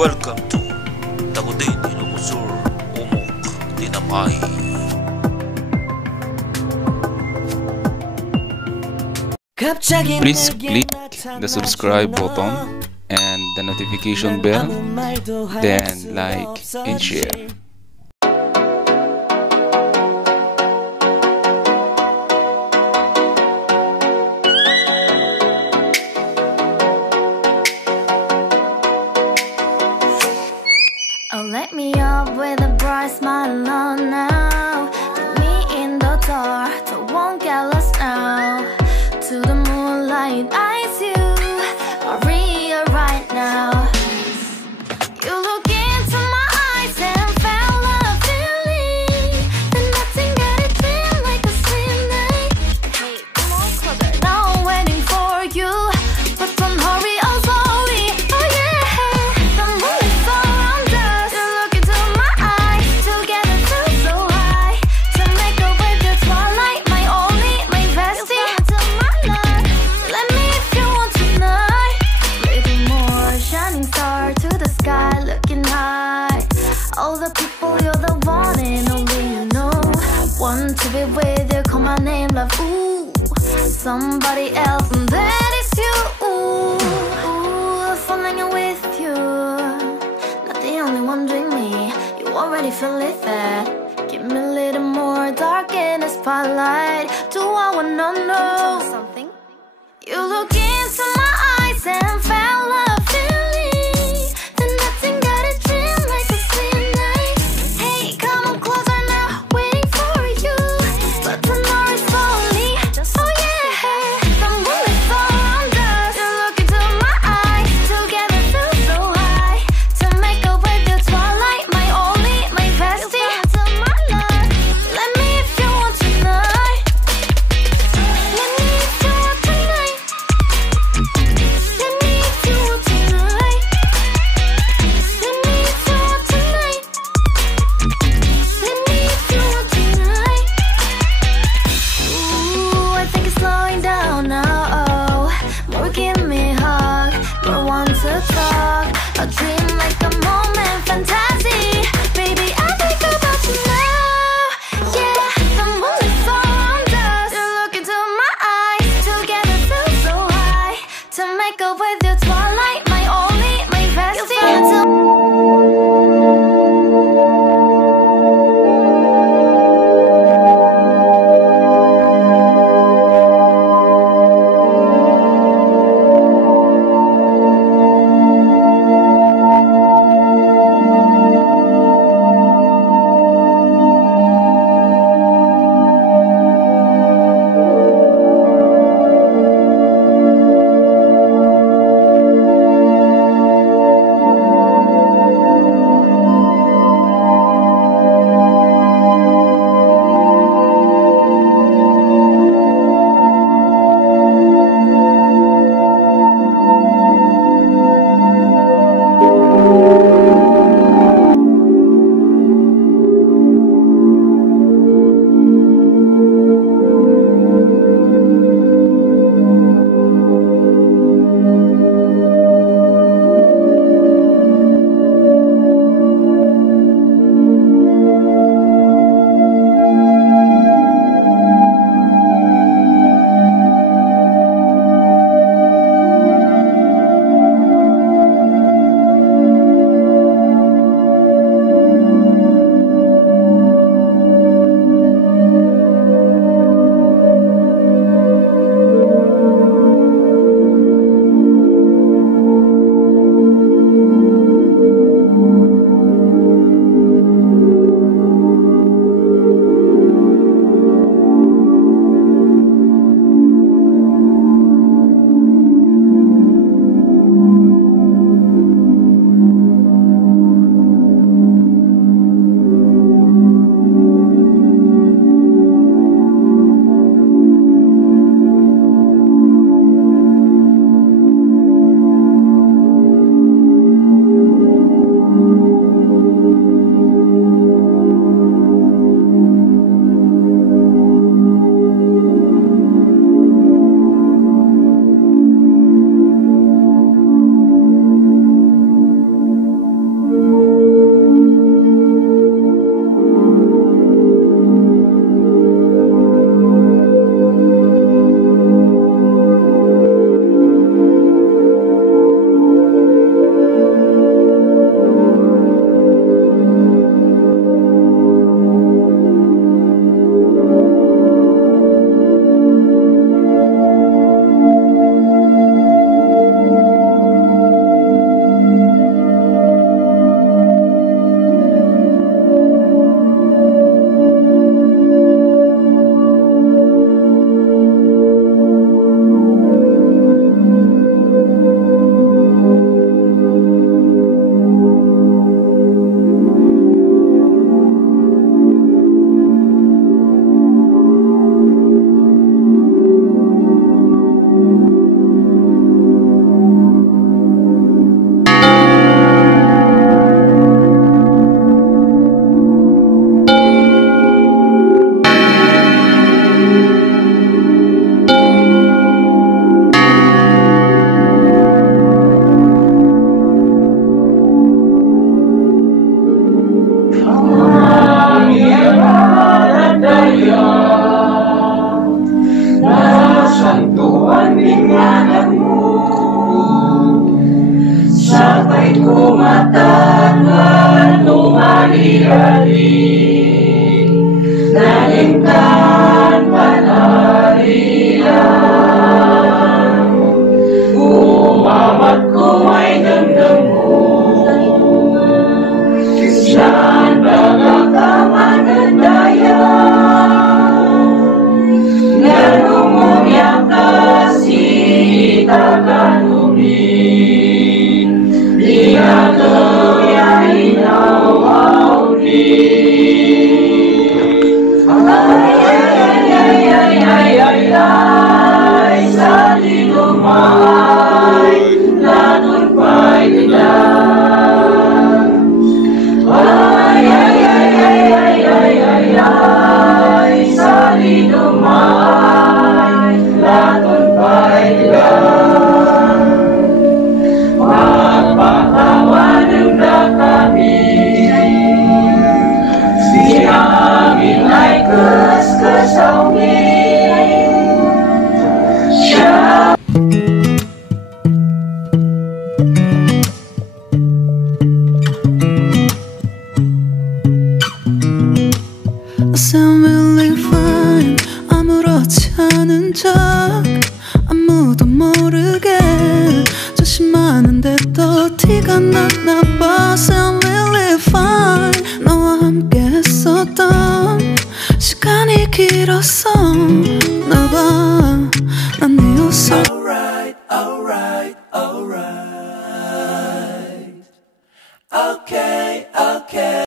Welcome to Tagudin, Umok, Dinamay. Please click the subscribe button and the notification bell, then like and share. Oh, let me up with a bright smile on now. Put me in the dark, so won't get lost now. To the moonlight, eyes you are real right now. You look into my eyes and felt a feeling that nothing got it feel like a slim night. Hey, come on closer. Now I'm waiting for you, but don't hurry, oh slowly. Oh yeah, the moon is around us. You look into my eyes, together feel so high. To make a way the twilight, my only, my bestie. Into my life, let me if you want tonight. Little more shining star to the sky, looking high. All the people, you're the one and only you know. Want to be with you, call my name, love. Ooh, somebody else, and that is you. Ooh, falling with you. Not the only one doing me. You already feel it there. Give me a little more dark in the spotlight. Do I wanna know something? You look into my eyes and felt a feeling that nothing got a dream like a slim night. Hey, come on closer now, waiting for you, but tomorrow is slowly. Oh yeah, the moon is around us. You look into my eyes, together feel so high. To make a way the twilight, my only, my bestie. Into my life, let me if you want tonight. Let me if you want tonight. Let me if you want tonight. Let me if you want tonight. Let me if you want tonight. Ooh, I think it's slowing down now. More give me a hug, more want to talk. A dream like a moment, fantasy. Baby, I think about you now. Yeah, the moon is around us. You look into my eyes, together feel so high. To make up with your twilight, my only, my bestie. Sabay kumatangan lumari-ari nalimtan panarilan umamat kumay damdamu Kisyan bagakaman daya ngalumong yang kasih takkan umi dia keyain awalni ay sa dilumay lanun pa'y tinang ay sa dilumay lanun pa'y tinang magpatawanan na kami si amin ay kasawi I sound really fine 아무렇지 않은 척 아무도 모르게 조심하는데 또 티가 났나